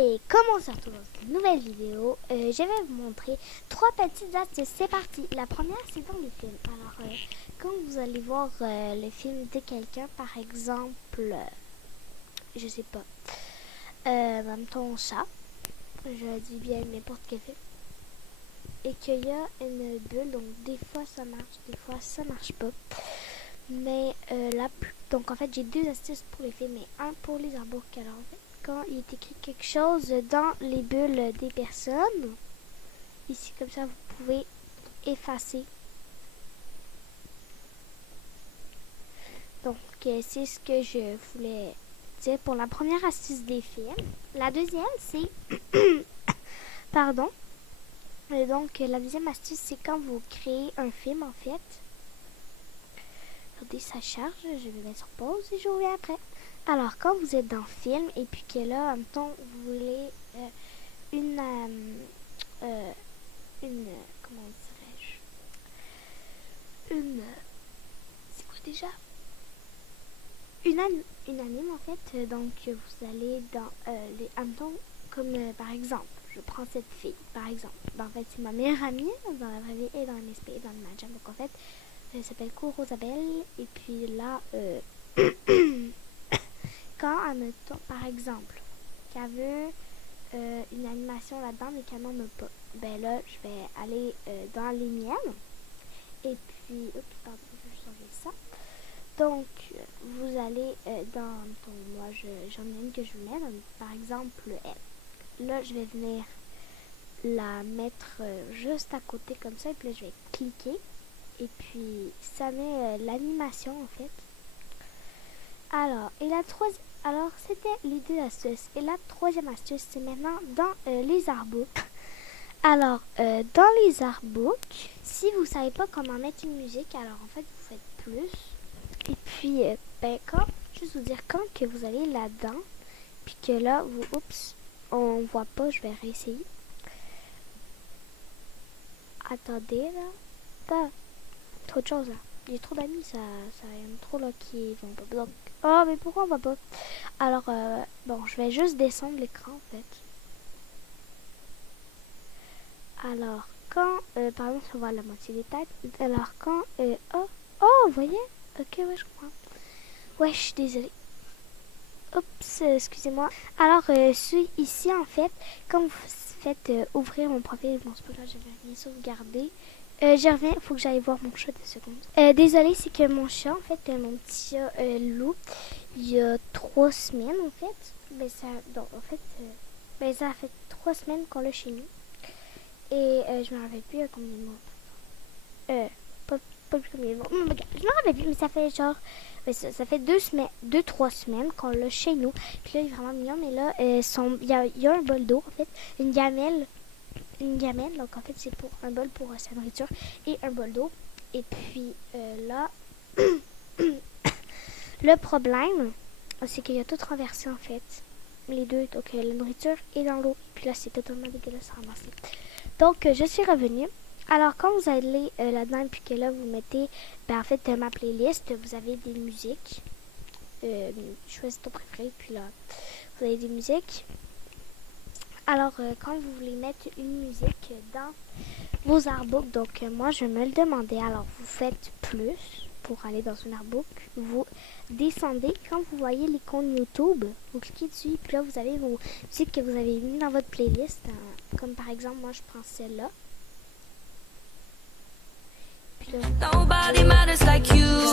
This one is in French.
Hey, comment on se retrouve dans une nouvelle vidéo? Je vais vous montrer 3 petites astuces. C'est parti. La première, c'est dans les films. Alors, quand vous allez voir le film de quelqu'un, par exemple, je sais pas, même ton chat, je dis bien n'importe quel film, et qu'il y a une bulle, donc des fois ça marche, des fois ça marche pas. Mais donc en fait, j'ai 2 astuces pour les films et un pour les artbooks. Alors, en fait, quand il est écrit quelque chose dans les bulles des personnes, ici comme ça, vous pouvez effacer. Donc, c'est ce que je voulais dire pour la première astuce des films. La deuxième, c'est... Pardon. Donc, la deuxième astuce, c'est quand vous créez un film, en fait. Regardez, ça charge. Je vais mettre sur pause et je reviens après. Alors, quand vous êtes dans le film et puis que là, en même temps, vous voulez une comment dirais-je, c'est quoi déjà, une anime en fait, donc vous allez dans en même temps, comme par exemple, je prends cette fille, par exemple, en fait, c'est ma meilleure amie, dans la vraie vie et dans l'MSP et dans le Majam, donc en fait, elle s'appelle Kurosabelle, et puis là, quand, admettons, par exemple, qu'elle veut une animation là-dedans, mais qu'elle n'en a pas, ben là, je vais aller dans les miennes, et puis, oups, pardon, je vais changer ça. Donc, vous allez dans moi, j'en ai une que je vous mets, donc, par exemple, elle. Là, je vais venir la mettre juste à côté comme ça, et puis là, je vais cliquer, et puis, ça met l'animation, en fait. Alors, et la troisième, alors, c'était les 2 astuces. Et la troisième astuce, c'est maintenant dans les artbooks. Alors, dans les artbooks, si vous savez pas comment mettre une musique, alors en fait, vous faites plus. Et puis, quand, juste vous dire quand que vous allez là-dedans, puis que là, oups, on voit pas, je vais réessayer. Attendez, là. Pas trop de choses, là. J'ai trop d'amis, ça aime trop, là, qui vont pas. Donc, oh, mais pourquoi on va pas? Alors, bon, je vais juste descendre l'écran, en fait. Alors, quand, par exemple, on voit la moitié des têtes. Alors, quand, vous voyez? Ok, ouais, je comprends. Ouais, je suis désolée. Oups, excusez-moi. Alors, ici, en fait, quand vous faites ouvrir mon profil, bon, c'est pas grave, j'avais rien sauvegardé. Je reviens, il faut que j'aille voir mon chat 2 secondes. Désolée, c'est que mon chat, en fait, mon petit chat loup, il y a 3 semaines, en fait. Ben, ça, donc, en fait, ben, ça a fait 3 semaines qu'on l'a chez nous. Et je me rappelle plus à combien de mois. Pas plus combien de mois. Je me rappelle plus, mais ça fait genre... ça fait 2-3 semaines qu'on l'a chez nous. Puis là, il est vraiment mignon, mais là, il y a un bol d'eau, en fait. Une gamelle. Donc en fait, c'est pour un bol pour sa nourriture et un bol d'eau. Et puis là, le problème, c'est qu'il y a tout renversé, en fait. Les deux, donc la nourriture et dans l'eau. Puis là, c'est totalement dégueulasse à ramasser. Donc, je suis revenue. Alors, quand vous allez là-dedans, puis que là, vous mettez, en fait, ma playlist, vous avez des musiques. Choisis ton préféré, puis là, vous avez des musiques. Alors, quand vous voulez mettre une musique dans vos artbooks, donc moi, je me le demandais. Alors, vous faites plus pour aller dans un artbook. Vous descendez. Quand vous voyez l'icône YouTube, vous cliquez dessus, puis là, vous avez vos musiques que vous avez mis dans votre playlist. Comme par exemple, moi, je prends celle-là. Puis là, Nobody matters like you.